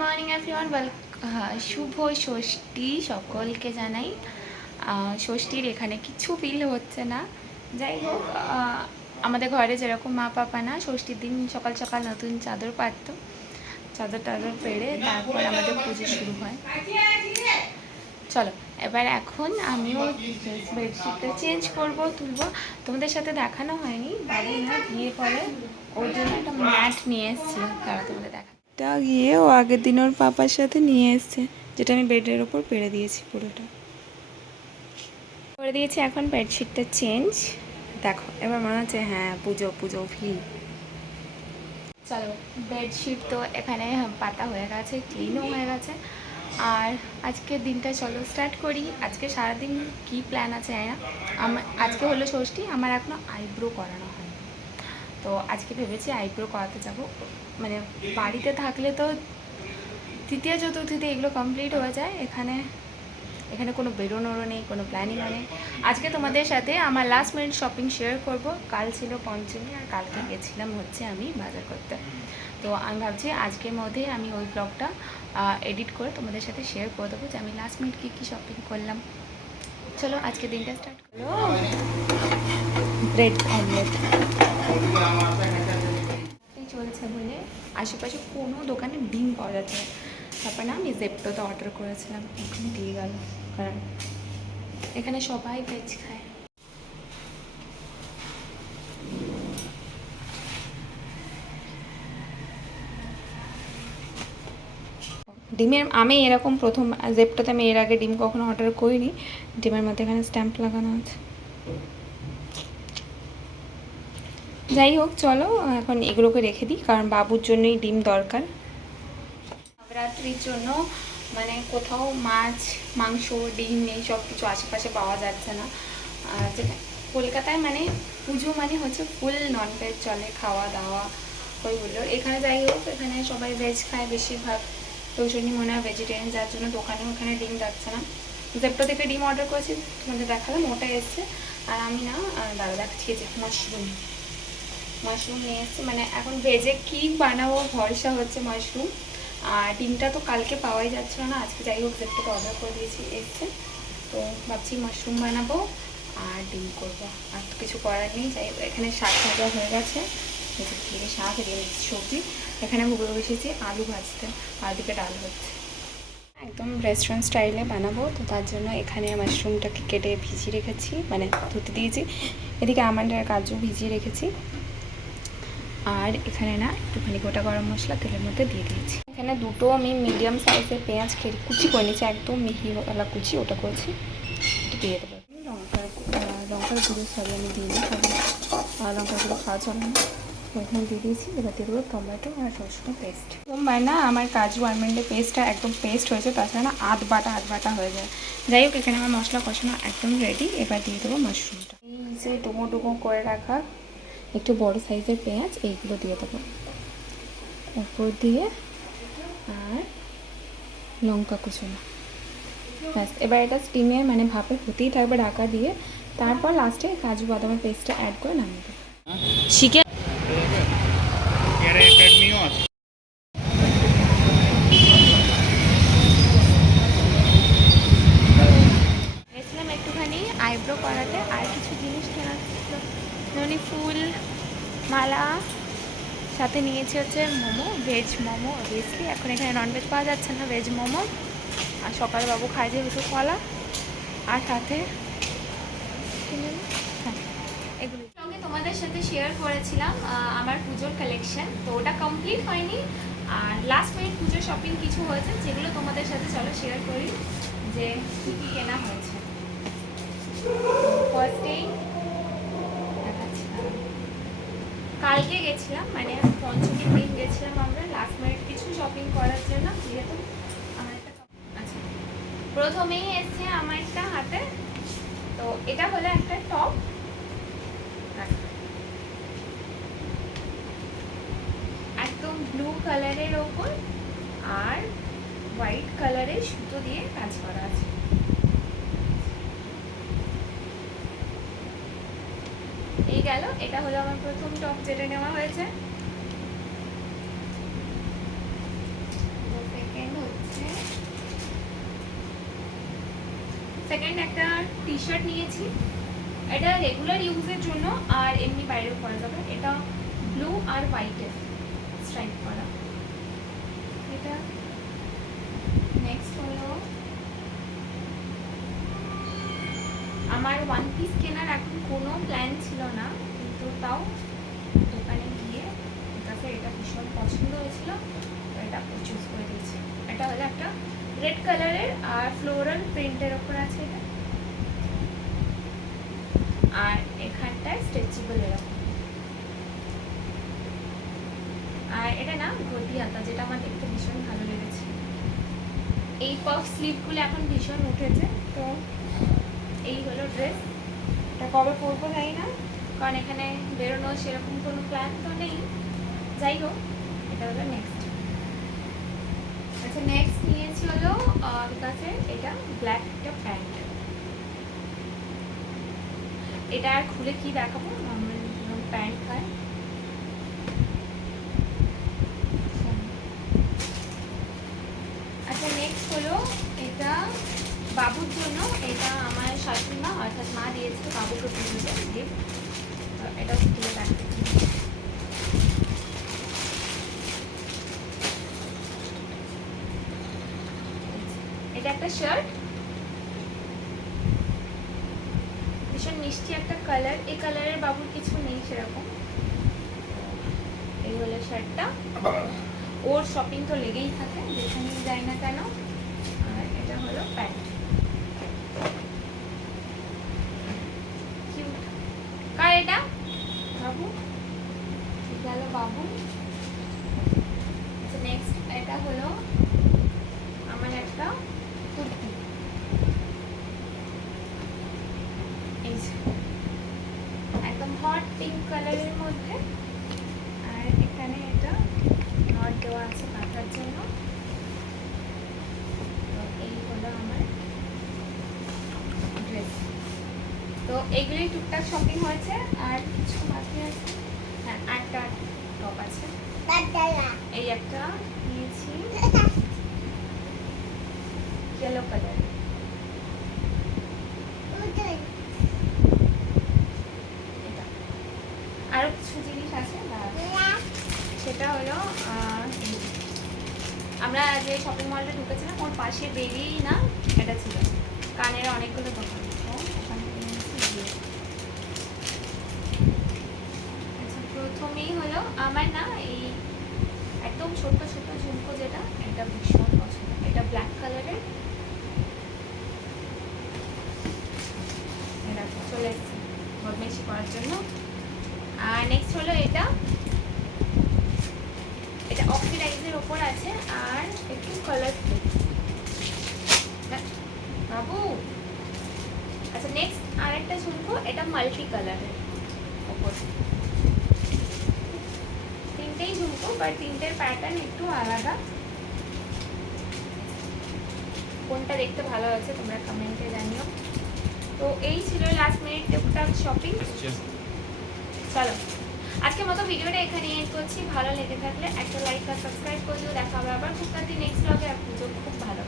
Morning everyone well শুভ ষষ্ঠী সকলকে জানাই। ষষ্ঠীর এখানে কিছু ফিল হচ্ছে না। যাই হোক আমাদের ঘরে যেরকম মা পাপা না, ষষ্ঠীর দিন সকাল সকাল নতুন চাদর পাততো। চাদর টাদর পেড়ে তারপর আমাদের পুজো শুরু হয়। চলো, এবার এখন আমিও বেডশিটটা চেঞ্জ করব, তুলবো। তোমাদের সাথে দেখানো হয়নি, বাবু না গিয়ে পরে ওর জন্য একটা ম্যাট নিয়ে এসেছিল। তারা তোমাদের দেখা তা গিয়ে ও আগের দিন ওর পাপার সাথে নিয়ে এসছে, যেটা আমি বেডের ওপর পেড়ে দিয়েছি পুরোটা। করে দিয়েছি এখন বেডশিটটা চেঞ্জ দেখো, এবার মনে হচ্ছে হ্যাঁ পুজো পুজো ফিল চলো বেডশিট তো এখানে পাতা হয়ে গেছে ক্লিনও হয়ে গেছে। আর আজকের দিনটা চলো স্টার্ট করি। আজকে সারাদিন কি প্ল্যান আছে আমার আজকে হলো ষষ্ঠী, আমার এখনও আইব্রো করানো হয় তো আজকে ভেবেছি আইব্রো করাতে যাব। মানে বাড়িতে থাকলে তো তৃতীয়, চতুর্থীতে এগুলো কমপ্লিট হয়ে যায়। এখানে এখানে কোনো বেরোনোরও নেই, কোনো প্ল্যানিংও নেই। আজকে তোমাদের সাথে আমার লাস্ট মিনিট শপিং শেয়ার করব। কাল ছিল পঞ্চমী আর কালকে গেছিলাম হচ্ছে আমি বাজার করতে। তো আমি ভাবছি আজকের মধ্যে আমি ওই ব্লগটা এডিট করে তোমাদের সাথে শেয়ার করে দেবো যে আমি লাস্ট মিনিট কী কী শপিং করলাম। চলো আজকে দিনটা স্টার্ট করো। ব্রেড অমলেট চলছে বলে আশেপাশে কোনো দোকানে ডিম পাওয়া যাচ্ছে তারপর না আমি জেপটোতে অর্ডার করেছিলাম, এখানে দিয়ে গেল। কারণ এখানে সবাই ভেজ খায়। ডিমের আমি এরকম প্রথম জেপটোতে আমি এর আগে ডিম কখনো অর্ডার করিনি। ডিমের মধ্যে এখানে স্ট্যাম্প লাগানো আছে। যাই হোক, চলো, এখন এগুলোকে রেখে দিই, কারণ বাবুর জন্যই ডিম দরকার। নবরাত্রির জন্য মানে কোথাও মাছ, মাংস, ডিম এই সব কিছু আশেপাশে পাওয়া যাচ্ছে না। যেখানে কলকাতায় মানে পুজো মানে হচ্ছে ফুল ননভেজ চলে, খাওয়া দাওয়া ওইগুলো এখানে যাই হোক, এখানে সবাই ভেজ খায় বেশিরভাগ। তো ওই জন্যই মনে হয় ভেজিটেরিয়ান যার জন্য দোকানে ওখানে ডিম যাচ্ছে না। জেপটো থেকে ডিম অর্ডার করেছি, তোমাদের দেখালাম, ওটা এসছে। আর আমি না দাদা দেখাচ্ছি যে মাশরুম মাশরুম নিয়ে এসেছি। মানে এখন ভেজে কি বানাবো ভরসা হচ্ছে মাশরুম। আর ডিমটা তো কালকে পাওয়াই যাচ্ছিল না, আজকে যাই হোক জেপটোকে অর্ডার করে দিয়েছি, এসছে। তো ভাবছি মাশরুম বানাবো আর ডিম করব। আর তো কিছু করার নেই, যাই এখানে শাক ভাজা হয়ে গেছে। এদিকে শাক এদিকে সবজি। এখানে ভুগে বসেছি আলু ভাজতে আর দিকে ডাল হচ্ছে। একদম রেস্টুরেন্ট স্টাইলে বানাবো, তো তার জন্য এখানে মাশরুমটাকে কেটে ভিজিয়ে রেখেছি মানে ধুতে দিয়েছি। এদিকে আমন্ড আর কাজু ভিজিয়ে রেখেছি। আর এখানে না একটুখানি গোটা গরম মশলা তেলের মধ্যে দিয়ে দিয়েছি। এখানে দুটো আমি মিডিয়াম সাইজের পেঁয়াজ কেটে কুচি করে নিয়েছি একদম মিহিওয়ালা কুচি ওটা করেছি। একটু দিয়ে দেবো। লঙ্কার লঙ্কার গুঁড়ো সরি আমি দিয়ে দিই কারণ লঙ্কার গুঁড়ো খাওয়া চলে না এখানে দিয়ে দিয়েছি। এবার দিয়ে দেবো টমেটো আর রসুন পেস্ট সোমবার না আমার কাজু আলমন্ডের পেস্টটা একদম পেস্ট হয়েছে তাছাড়া না আধ বাটা আধ বাটা হয়ে যায়। যাই হোক এখানে আমার মশলা কষানো একদম রেডি এবার দিয়ে দেবো মাশরুমটা এই যে ডুমো ডুমো করে রাখা একটু বড় সাইজের পেঁয়াজ এইগুলো দিয়ে দেবো। উপর দিয়ে আর লঙ্কা কুচুনো। ব্যাস এবার এটা স্টিমে মানে ভাপে হতেই থাকবে ঢাকা দিয়ে তারপর লাস্টে কাজু বাদামের পেস্টটা অ্যাড করে নামিয়ে দেবো। গেছিলাম একটুখানি আইব্রো করাতে আর কিছু জিনিস কেনা এই ফুল মালা সাথে নিয়েছি হচ্ছে মোমো ভেজ মোমো অবভিয়াসলি এখন এখানে ননভেজ পাওয়া যাচ্ছে না ভেজ মোমো। আর সকালে বাবু খায় কলা। আর সাথে হ্যাঁ, এগুলো। সঙ্গে তোমাদের সাথে শেয়ার করেছিলাম আমার পুজোর কালেকশন তো ওটা কমপ্লিট হয়নি। আর লাস্ট মিনিট পুজোর শপিং কিছু হয়েছে যেগুলো তোমাদের সাথে চলো শেয়ার করি যে কী কী কেনা হয়েছে। ফার্স্টেই কালকে গেছিলাম মানে পঞ্চমীর দিন গেছিলাম আমরা লাস্ট মিনিট কিছু শপিং করার জন্য, যেহেতু আমার একটা আচ্ছা প্রথমেই এসছে আমার একটা হাতে, তো এটা হলো একটা টপ একদম ব্লু কালারের ওপর আর হোয়াইট কালারের সুতো দিয়ে কাজ করা আছে। গেল, এটা হলো আমার প্রথম টপ যেটা নেওয়া হয়েছে। সেকেন্ড একটা টি শার্ট নিয়েছি। এটা রেগুলার ইউজের জন্য আর এমনি বাইরেও করা যাবে। এটা ব্লু আর হোয়াইটের স্ট্রাইপ করা। এটা নেক্সট আমার ওয়ান পিস কেনার এখন কোনো প্ল্যান ছিল না, কিন্তু তাও দোকানে গিয়ে কাছে এটা ভীষণ পছন্দ হয়েছিল এটা চুজ করে দিয়েছি এটা হলো একটা রেড কালারের আর ফ্লোরাল প্রিন্টের ওপর আছে এটা। আর এখানটায় স্ট্রেচেবল এরকম আর এটা না ঘটি হাতা যেটা আমার দেখতে ভীষণ ভালো লেগেছে। এই পাফ স্লিপগুলো এখন ভীষণ উঠেছে, তো এই হলো ড্রেস এটা কবে পরবো জানি না, কারণ এখানে বেরোনো সেরকম কোনো প্ল্যান তো নেই। যাই হোক, এটা হলো নেক্সট আচ্ছা নেক্সট নিয়েছি হলো বিকাশের এটা ব্ল্যাক একটা প্যান্ট এটা আর খুলে কি দেখাবো? নর্মাল প্যান্ট হয়। আচ্ছা নেক্সট হলো এটা বাবুর জন্য এটা আমার শাশুড়ি মা অর্থাৎ মা দিয়েছে বাবুকে পুজোতে গিফট এটা খুলে দেখাচ্ছি এটা একটা শার্ট ভীষণ মিষ্টি একটা কালার এই কালারের বাবুর কিছু নেই সেরকম। এই হলো শার্টটা ওর শপিং তো লেগেই থাকে, যেখানেই যায় না কেন। আর এটা হলো প্যান্ট কিউট কার এটা বাবু। গেল বাবু। আচ্ছা নেক্সট এটা হলো আমার একটা কুর্তি। এই একদম হট পিঙ্ক কালারের মধ্যে। আর এখানে এটা নট দেওয়া আছে কাটার জন্য। তো এই হলো আমার ড্রেস তো এইগুলোই টুকটাক শপিং হয়েছে। আর কিছু বাকি আছে? হ্যাঁ একটা টপ আছে। এই একটা নিয়েছি। ইয়েলো কালার আরও কিছু জিনিস আছে? সেটা হলো আমরা যে শপিং মলটা ঢুকেছিলাম ওর পাশে বেরিয়েই না এটা ছিল। কানের অনেকগুলো দোকান তো ওখানে কিনেছি এগুলো। আচ্ছা প্রথমেই হলো আমার না এই একদম ছোট ছোট ঝুমকো যেটা, এটা ভীষণ পছন্দ। এটা ব্ল্যাক কালারের এটা চলে এসেছে বদমাইশি করার জন্য। আর নেক্সট হলো এটা। এটা অক্সিডাইজের ওপর আছে, আর একটু কালারফুল বাবু। আচ্ছা নেক্সট আরেকটা ঝুমকো, এটা মাল্টি কালারের ওপর। ঝুমকো বাট তিনটের প্যাটার্ন একটু আলাদা। কোনটা দেখতে ভালো আছে তোমরা কমেন্টে জানিও। তো এই ছিল লাস্ট মিনিট টুকটাক শপিং চলো। আজকে মতো ভিডিওটা এখানে এন্ড করছি। ভালো লেগে থাকলে একটা লাইক আর সাবস্ক্রাইব করে দিও। দেখা হবে আবার খুব নেক্সট ব্লগে আর পুজো খুব ভালো